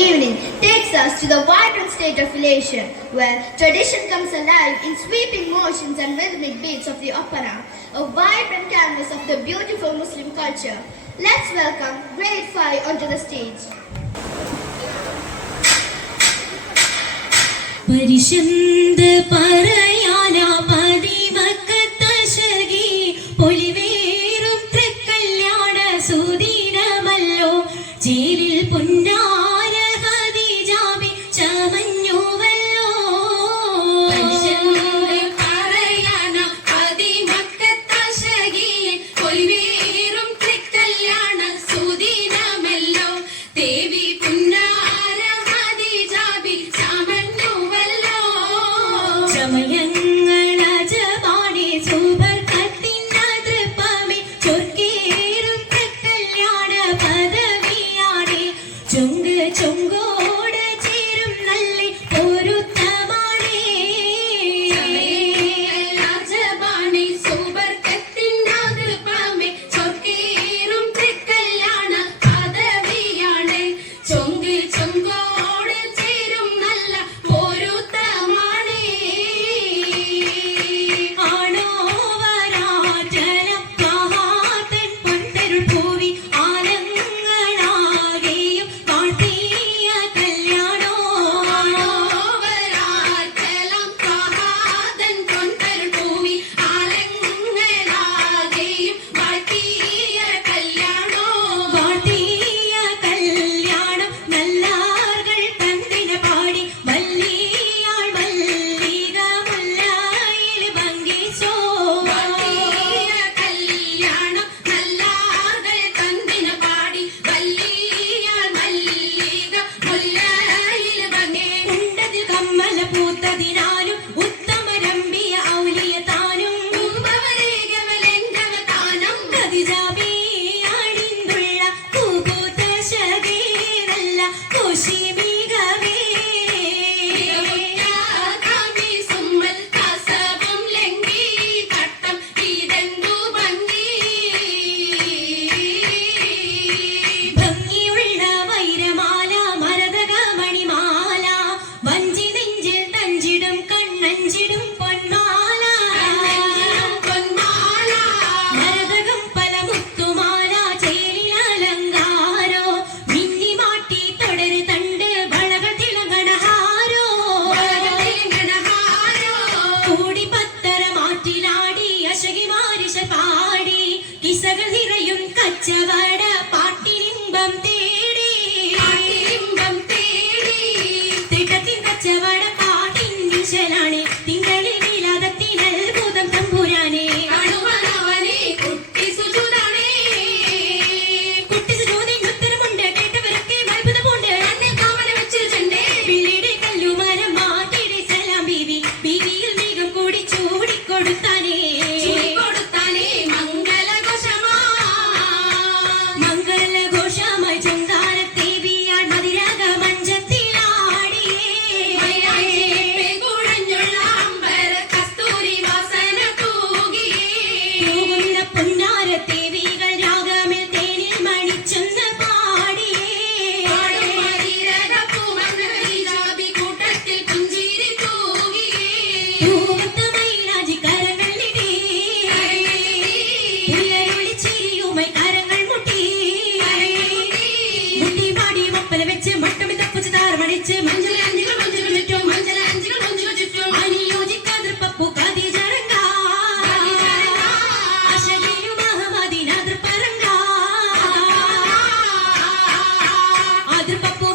evening takes us to the vibrant state of elation, where tradition comes alive in sweeping motions and rhythmic beats of the opera, a vibrant canvas of the beautiful Muslim culture. Let's welcome Grade 5 onto the stage. പരിശന്ത പറയാനാ പതിമക്കത്തശകി പൊലിവേറും തൃക്കല്യാണ സുദിനമല്ലോ ചേലിൽ പൊന്നാര ഖദീജാബി ചമഞ്ഞുവല്ലോ പരിശന്ത പറയാനാ പതിമക്കത്തശകി പൊലിവേറും തൃക്കല്യാണ സുദിനമല്ലോ ദേവി പൊന്നാര ഖദീജാബി സമയങ്ങളജപാടി സുബർക്കത്തിനതൃപ്പമേ ചൊർക്കേറും തൃക്കല്യാണ പദവിയാടി ചൊങ്ക് ചൊങ്കോട് ചേരും നല്ല പൊരുത്തമാണേ സമയങ്ങളജപാടി സുബർക്കത്തിനതൃപ്പമേ ചൊർക്കേറും തൃക്കല്യാണ പദവിയാടി ചൊങ്ക് ചൊങ്കോട് ചേരും നല്ല പൊരുത്തമാണേ പൂത്തതിനാലും ഉത്തമരമ്പിയ ഔലിയതാനും ഖദീജാബിയാണിന്തുള്ള പൂപൂത്ത ശകീരല്ല കുശിമികവേ ഭംഗിയുള്ള വൈരമാല മരതക മണിമാല വഞ്ചി നെഞ്ചിൽ തഞ്ചിടും കണ്ണഞ്ചിടും പൊന്മാല മരതകം പല മുത്തുമാല ചേലിൽ അലങ്കാരോ മിന്നി മാറ്റി തുടര് തണ്ട് വളകൾ തിളങ്ങണഹാരോ കൂടി പത്തര മാറ്റിലാടി അശകി മാരിശ പാടി കിസകൾ നിറയും കച്ചവട പാട്ടിനിമ്പം തേടി തിട്ടത്തിൻ കച്ചവട പാട്ടിൻ ദിശലാണ് തിങ്കളിൽ വിലാദത്തിൻ അത്ഭുതം തമ്പുരാനെ കുട്ടി സുജൂദിൻ ഉത്തരമുണ്ട് കേട്ടവരൊക്കെ അത്ഭുതമുണ്ട് പിള്ളിയുടെ കല്ലുമരം മാറ്റിയുടെ സലാം ബീവി ബീവിയിൽ വേഗം കൂടി ചൂടിക്കൊടുത്താനേ മംഗളഘോഷമായി ചൊങ്കാരത്തേവിയാൾ മതിരാഗ തൂകുന്ന പൊന്നാരത്തേവികൾ രാഗമിൽ തേനിൽ മണിച്ചൊന്ന് പാടിയേ തൂവത്ത മൈലാജി കരങ്ങളിലേ പുല്ലരുളി ചിരിയുമായി കരങ്ങൾ മുട്ടി പാടി മപ്പല വെച്ച് മട്ടമി തപ്പുച്ച് താറമടിച്ച് മഞ്ഞൾ അഞ്ചുകൾ ചുറ്റും അനുയോജിക്കാതിർപ്പപ്പു ഖദീജറങ്ക അശലീലു മഹമദിനാതിർപ്പരങ്ക അതിർപ്പപ്പു